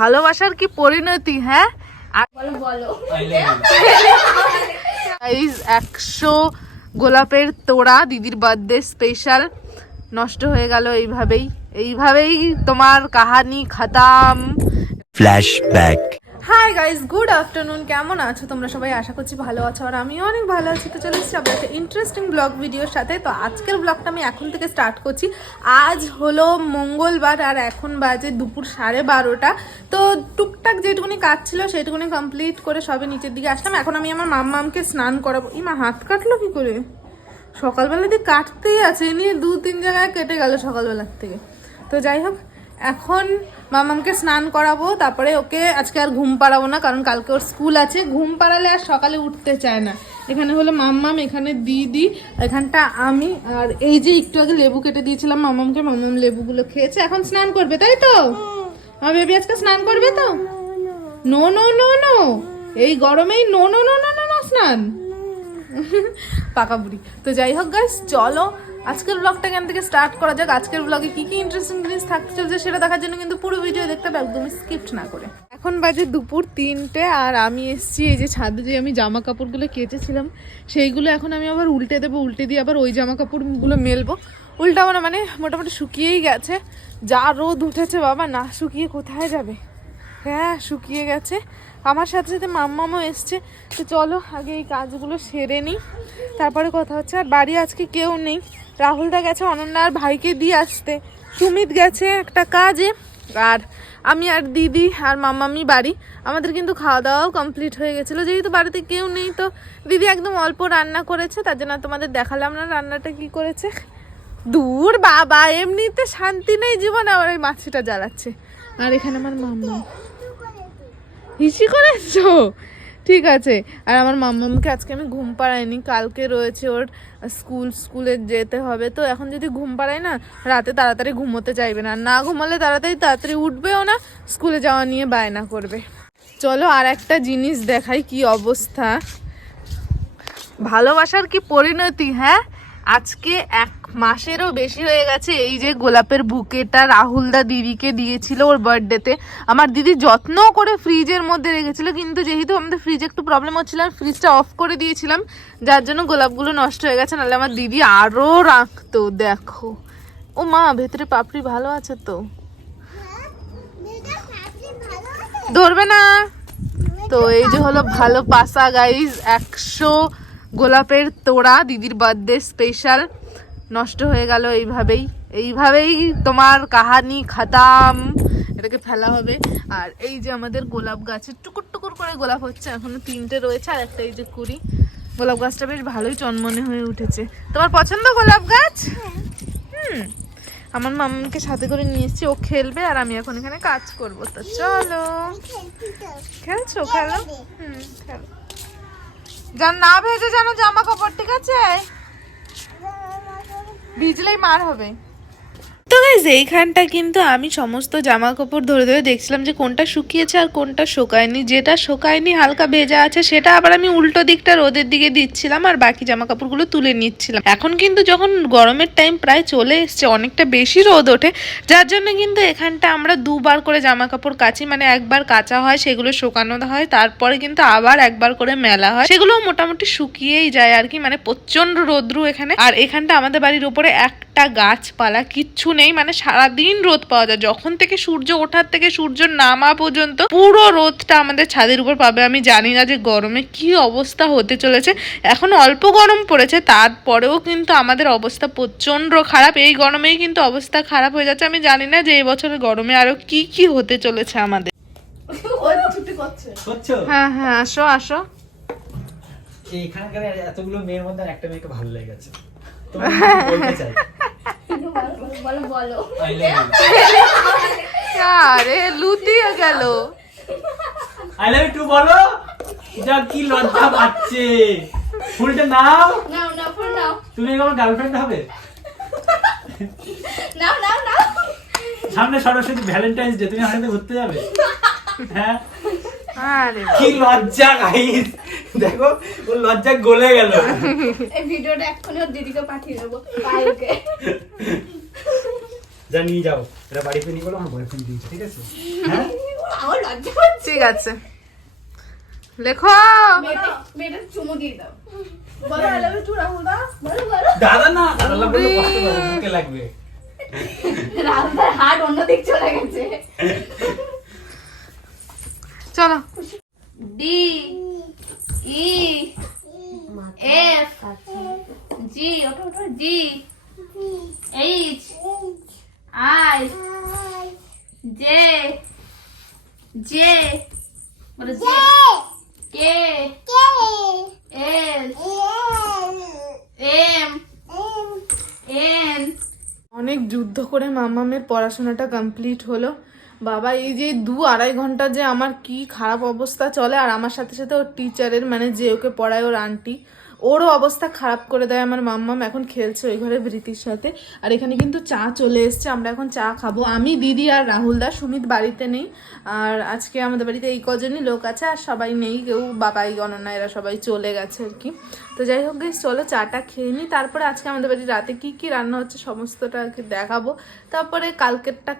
ভালোবাসার কি পরিণতি হ্যাঁ? একশো গোলাপের তোড়া দিদির বার্থডে স্পেশাল নষ্ট হয়ে গেল এইভাবেই। এইভাবেই তোমার কাহানি খাতাম। Flashback. Hi guys good afternoon কেমন আছো? তোমরা সবাই আশা করছি ভালো আছো আর আমিও অনেক ভালো আছি। তো চলে এসেছি আবার একটা ইন্টারেস্টিং ব্লগ ভিডিওর সাথে। তো আজকের ব্লগটা আমি এখন থেকে স্টার্ট করছি। আজ হলো মঙ্গলবার আর এখন বাজে দুপুর সাড়ে বারোটা। তো টুকটাক যেটুকুনি কাজ ছিল সেটুকুনি কমপ্লিট করে সবে নিচের দিকে আসলাম। এখন আমি আমার মাম্মামকে স্নান করাবো। ইমা হাত কাটলো কী করে? সকালবেলা দিয়ে কাটতেই আছে। নিয়ে দু তিন জায়গায় কেটে গেল সকালবেলার থেকে। তো যাই হোক এখন মামামকে স্নান করাবো, তারপরে ওকে আজকে আর ঘুম পাড়াবো না, কারণ কালকে ওর স্কুল আছে। ঘুম পাড়ালে আর সকালে উঠতে চায় না। এখানে হলো মাম্মাম, এখানে দিদি, এখানটা আমি, আর এই যে একটু আগে লেবু কেটে দিয়েছিলাম মামামকে, মামাম লেবুগুলো খেয়েছে, এখন স্নান করবে, তাই তো? আমার বেবি আজকে স্নান করবে তো? নো নো নো নো, এই গরমেই no no no no no স্নান। পাকা বুড়ি। তো যাই হোক গাইস চলো আজকের ব্লগটা এখান থেকে স্টার্ট করা যাক? আজকের ব্লগে কি কি ইন্টারেস্টিং জিনিস থাকতে চলছে সেটা দেখার জন্য কিন্তু পুরো ভিডিও দেখতে হবে, একদমই স্কিপ্ট না করে। এখন বাজে দুপুর তিনটে আর আমি এসছি এই যে ছাদে যে আমি জামা কাপড়গুলো কেচেছিলাম, সেইগুলো এখন আমি আবার উল্টে দেবো, উল্টে দিয়ে আবার ওই জামা কাপড়গুলো মেলবো। উল্টাবো না মানে মোটামুটি শুকিয়েই গেছে। যা রোদ উঠেছে বাবা, না শুকিয়ে কোথায় যাবে? হ্যাঁ শুকিয়ে গেছে। আমার সাথে সাথে মাম্মামও এসছে। তো চলো আগে এই কাজগুলো সেরে নিই। তারপরে কথা হচ্ছে। আর বাড়ি আজকে কেউ নেই। রাহুলদা গেছে অনন্যা আর ভাইকে দিয়ে আসতে। সুমিত গেছে একটা কাজে। আর আমি আর দিদি আর মামামি বাড়ি। আমাদের কিন্তু খাওয়া দাওয়াও কমপ্লিট হয়ে গেছিল। যেহেতু বাড়িতে কেউ নেই, তো দিদি একদম অল্প রান্না করেছে, তার জন্য তোমাদের দেখালাম না রান্নাটা কি করেছে। দূর বাবা, এমনিতে শান্তি নেই জীবনে, আবার ওই মাছিটা জ্বালাচ্ছে। আর এখানে আমার মাম্মা। হিসি করেছ? ঠিক আছে। আর আমার মাম্মামকে আজকে আমি ঘুম পাড়াইনি, কালকে রয়েছে ওর স্কুল, স্কুলে যেতে হবে। তো এখন যদি ঘুম পাড়াই না, রাতে তাড়াতাড়ি ঘুমোতে চাইবে না। না ঘুমালে তাড়াতাড়ি তাড়াতাড়ি উঠবেও না, স্কুলে যাওয়া নিয়ে বায়না করবে। চলো আর একটা জিনিস দেখাই কি অবস্থা। ভালোবাসার কি পরিণতি হ্যাঁ? আজকে এক মাসেরও বেশি হয়ে গেছে। এই যে গোলাপের বুকেটা রাহুলদা দিদিকে দিয়েছিল ওর বার্থডেতে। আমার দিদি যত্ন করে ফ্রিজের মধ্যে রেখেছিল, কিন্তু যেহেতু আমাদের ফ্রিজে একটু প্রবলেম হচ্ছিল ফ্রিজটা অফ করে দিয়েছিলাম। যার জন্য গোলাপগুলো নষ্ট হয়ে গেছে, নাহলে আমার দিদি আরও রাখতো দেখো। ও মা, ভেতরে পাপড়ি ভালো আছে তো? ধরবে না। তো এই যে হলো ভালো পাসা গাইজ একশো গোলাপের তোড়া, দিদির বার্থডে স্পেশাল নষ্ট হয়ে গেল এইভাবেই। এইভাবেই তোমার কাহানি খাতাম। এটাকে ফেলা হবে। আর এই যে আমাদের গোলাপ গাছের টুকুর টুকুর করে গোলাপ হচ্ছে, এখনও তিনটে রয়েছে আর একটা এই যে কুড়ি। গোলাপ গাছটা বেশ ভালোই চনমনে হয়ে উঠেছে। তোমার পছন্দ গোলাপ গাছ? হুম। আমার মামাকে সাথে করে নিয়ে এসেছি, ও খেলবে আর আমি এখন এখানে কাজ করব। তো চলো। খেলছো? খেলো? হুম, খেলো। যার না ভেজে যেন জামা কাপড়, ঠিক আছে? ভিজলেই মার হবে। তো গাইজ এইখানটা কিন্তু আমি সমস্ত জামা কাপড় ধরে ধরে দেখছিলাম যে কোনটা শুকিয়েছে আর কোনটা শোকায়নি। যেটা শোকায়নি, হালকা ভেজা আছে, সেটা আবার আমি উল্টো দিকটা রোদের দিকে দিচ্ছিলাম আর বাকি জামা কাপড়গুলো তুলে নিচ্ছিলাম। এখন কিন্তু যখন গরমের টাইম প্রায় চলে এসছে, অনেকটা বেশি রোদ ওঠে, যার জন্য কিন্তু এখানটা আমরা দুবার করে জামা কাপড় কাচি মানে একবার কাচা হয়, সেগুলো শোকানো হয়, তারপরে কিন্তু আবার একবার করে মেলা হয়। সেগুলো মোটামুটি শুকিয়েই যায় আর কি মানে প্রচণ্ড রোদ্রু এখানে। আর এখানটা আমাদের বাড়ির উপরে একটা গাছপালা কিচ্ছু নেই মানে সারাদিন রোদ পাওয়া যায়। যখন থেকে সূর্য ওঠার থেকে সূর্য নামা পর্যন্ত পুরো রোদটা আমাদের ছাদের উপর পাবে। আমি জানি না যে গরমে কি অবস্থা হতে চলেছে। এখন অল্প গরম পড়েছে তারপরেও কিন্তু আমাদের অবস্থা প্রচণ্ড খারাপ। এই গরমেই কিন্তু অবস্থা খারাপ হয়ে যাচ্ছে। আমি জানি না যে এই বছরের গরমে আরও কি কি হতে চলেছে আমাদের। হ্যাঁ হ্যাঁ আসো আসো। এইখানকার এতগুলো মেয়ের মধ্যে একটা মেয়েকে ভালো লেগেছে। বলতে চাই? বলো বলো. আরে লুতিয়ে গেল। I love you too বলো। যা কি লজ্জা পাচ্ছে। ফুলটা নাও। নাও নাও ফুল নাও। তুমি আমার গার্লফ্রেন্ড হবে? নাও নাও নাও। সামনে সরস্বতী ভ্যালেন্টাইন্স ডে তুমি আমার ঘুরতে যাবে? হ্যাঁ? আরে কি লজ্জা গাইস দেখো ওর লজ্জা গলে গেল। এই ভিডিওটা এক্ষুনি ওর দিদিকে পাঠিয়ে দেবো। কালকে যা নিয়ে যাও। এটা বাড়িতে নিয়ে গেলো আমার বয়ফ্রেন্ড দিয়েছে ঠিক আছে? হ্যাঁ? ঠিক আছে। লেখো। চুমু দিয়ে দাও। বলো I love you too Rahul দা। বলো বলো। দাদা না দাদা বললে কষ্ট করে বুকে লাগবে? রাহুলদার হাত অন্যদিক চলে গেছে। চলো ডি ই এফ জি ওটো ওটো G H I J J বলো J K L M N অনেক যুদ্ধ করে মামামের পড়াশোনাটা কমপ্লিট হলো। বাবা এই যে দু আড়াই ঘণ্টা যে আমার কি খারাপ অবস্থা চলে আর আমার সাথে সাথে ওর টিচারের মানে যে ওকে পড়ায় ওর আন্টি ওরও অবস্থা খারাপ করে দেয় আমার মাম্মাম এখন খেলছে ওই ঘরে বৃতির সাথে। আর এখানে কিন্তু চা চলে এসছে আমরা এখন চা খাব। আমি দিদি আর রাহুল দা সুমিত বাড়িতে নেই। আর আজকে আমাদের বাড়িতে এই কজনই লোক আছে আর সবাই নেই কেউ বাবাই গণনা এরা সবাই চলে গেছে আর কি। তো যাই হোক guys, চলো চাটা খেয়ে নিই। তারপরে আজকে আমাদের বাড়ি রাতে কি কি রান্না হচ্ছে সমস্তটা আর কি দেখাবো। তারপরে কালকেরটা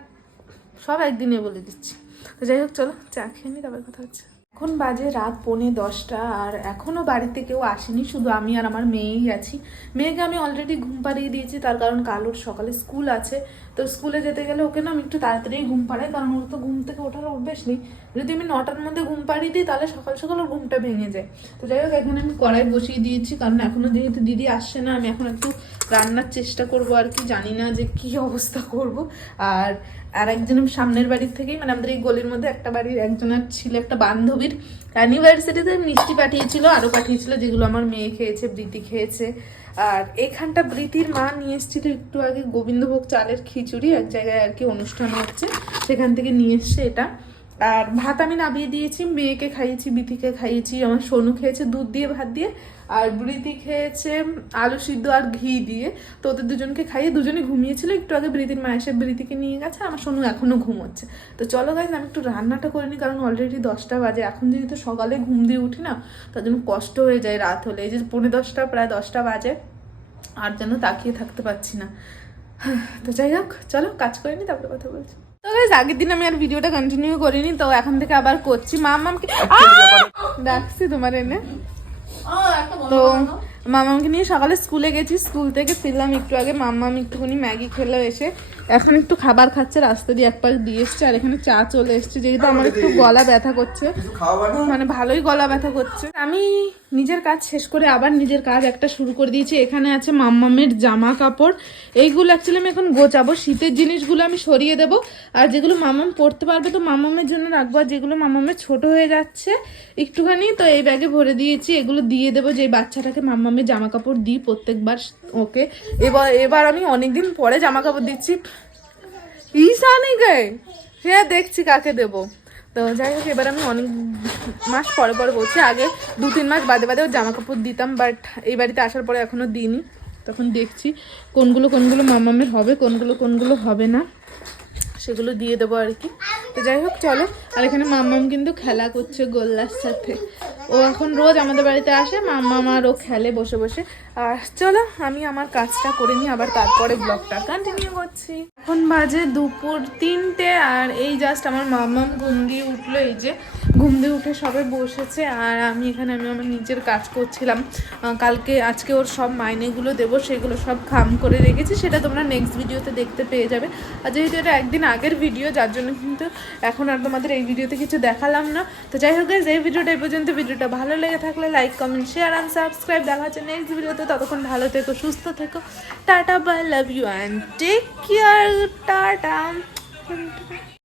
সব একদিনে বলে দিচ্ছি। তো যাই হোক চলো চা খেয়ে নিই তারপর কথা হচ্ছে। এখন বাজে রাত পৌনে দশটা আর এখনও বাড়িতে কেউ আসেনি, শুধু আমি আর আমার মেয়েই আছি। মেয়েকে আমি অলরেডি ঘুম পাড়িয়ে দিয়েছি, তার কারণ কাল ওর সকালে স্কুল আছে। তো স্কুলে যেতে গেলে ওকে না আমি একটু তাড়াতাড়ি ঘুম পাড়াই, কারণ ওর তো ঘুম থেকে ওঠার অভ্যেস নেই। যদি আমি নটার মধ্যে ঘুম পাড়িয়ে দিই, তাহলে সকাল সকাল ওর ঘুমটা ভেঙে যায়। তো যাই হোক, এখন আমি কড়াই বসিয়ে দিয়েছি, কারণ এখনও যেহেতু দিদি আসছে না, আমি এখন একটু রান্নার চেষ্টা করব আর কি, জানি না যে কি অবস্থা করব। আর আর একজন সামনের বাড়ির থেকেই মানে আমাদের এই গলির মধ্যে একটা বাড়ির একজনের ছিল একটা বান্ধবীর। অ্যানিভার্সারিতে মিষ্টি পাঠিয়েছিল আরও পাঠিয়েছিল, যেগুলো আমার মেয়ে খেয়েছে বৃতি খেয়েছে। আর এখানটা বৃতির মা নিয়ে এসেছিল একটু আগে গোবিন্দভোগ চালের খিচুড়ি, এক জায়গায় আর কি অনুষ্ঠান হচ্ছে, সেখান থেকে নিয়ে এসছে এটা। আর ভাত আমি নামিয়ে দিয়েছি, মেয়েকে খাইয়েছি, বিথিকে খাইয়েছি, আমার সোনু খেয়েছে দুধ দিয়ে, ভাত দিয়ে, আর বৃতি খেয়েছে আলু সিদ্ধ আর ঘি দিয়ে। তো ওদের দুজনকে খাইয়ে দুজনে ঘুমিয়েছিল, একটু আগে বৃতির মা এসে বৃতিকে নিয়ে গেছে আমার সোনু এখনও ঘুমোচ্ছে। তো চলো গাইজ আমি একটু রান্নাটা করে নিই, কারণ অলরেডি দশটা বাজে। এখন যেহেতু সকালে ঘুম দিয়ে উঠি না, তার জন্য কষ্ট হয়ে যায় রাত হলে। এই যে পৌনে দশটা, প্রায় দশটা বাজে, আর যেন তাকিয়ে থাকতে পারছি না। তো যাই হোক, চলো কাজ করে নি তারপরে কথা বলছি। তো গাইজ আগের দিন আমি আর ভিডিওটা কন্টিনিউ করিনি তো এখন থেকে আবার করছি। মামামকে ডাকছি তোমার এনে। তো মামামকে নিয়ে সকালে স্কুলে গেছি স্কুল থেকে ফিরলাম একটু আগে। মাম্মাম একটুখানি ম্যাগি খেলো এসে। এখন একটু খাবার খাচ্ছে রাস্তা দিয়ে এক পাক দিয়ে এসছে আর এখানে চা চলে এসছে যেহেতু আমার একটু গলা ব্যথা করছে। মানে ভালোই গলা ব্যথা করছে। আমি নিজের কাজ শেষ করে আবার নিজের কাজ একটা শুরু করে দিয়েছি। এখানে আছে মাম্মামের জামা কাপড়। এইগুলো অ্যাকচুয়ালি আমি এখন গোচাবো শীতের জিনিসগুলো আমি সরিয়ে দেবো। আর যেগুলো মামাম পরতে পারবে তো মামামের জন্য রাখব। আর যেগুলো মামামের ছোট হয়ে যাচ্ছে একটুখানি তো এই ব্যাগে ভরে দিয়েছি। এগুলো দিয়ে দেবো। যে বাচ্চাটাকে মামামের জামা কাপড় দিই প্রত্যেকবার ওকে। এবার এবার আমি অনেকদিন পরে জামা কাপড় দিচ্ছি। ঈশানি গে সে দেখছি কাকে দেব। তো যাই হোক, এবার আমি অনেক মাস পরে পরে বলছি, আগে দু তিন মাস বাদে বাদেও জামা কাপড় দিতাম বাট এই বাড়িতে আসার পরে এখনও দিইনি। তখন দেখছি কোনগুলো কোনগুলো মামামের হবে, কোনগুলো কোনগুলো হবে না, সেগুলো দিয়ে দেবো আর কি। তো যাই হোক, চলো। আর এখানে মাম্মাম কিন্তু খেলা করছে গোল্লার সাথে। ও এখন রোজ আমাদের বাড়িতে আসে মাম্মাম আর ও খেলে বসে বসে। আর চলো, আমি আমার কাজটা করে নিই, আবার তারপরে ব্লগটা কন্টিনিউ করছি। এখন বাজে দুপুর তিনটে, আর এই জাস্ট আমার মাম্মাম ঘুম দিয়ে উঠল, এই যে ঘুম দিয়ে উঠে সবে বসেছে, আর আমি এখানে, আমি আমার নিজের কাজ করছিলাম। কালকে, আজকে ওর সব মাইনেগুলো দেবো, সেগুলো সব খাম করে রেখেছি, সেটা তোমরা নেক্সট ভিডিওতে দেখতে পেয়ে যাবে। আর যেহেতু এটা একদিন আগের ভিডিও যার জন্য কিন্তু এখন আর তোমাদের এই ভিডিওতে কিছু দেখালাম না। তো যাই হোক এই ভিডিওটা এই পর্যন্ত। ভিডিওটা ভালো লেগে থাকলে like comment share and subscribe দেখা হচ্ছে নেক্সট ভিডিওতে ততক্ষণ ভালো থেকো সুস্থ থেকো। Tata bye love you and take care tata.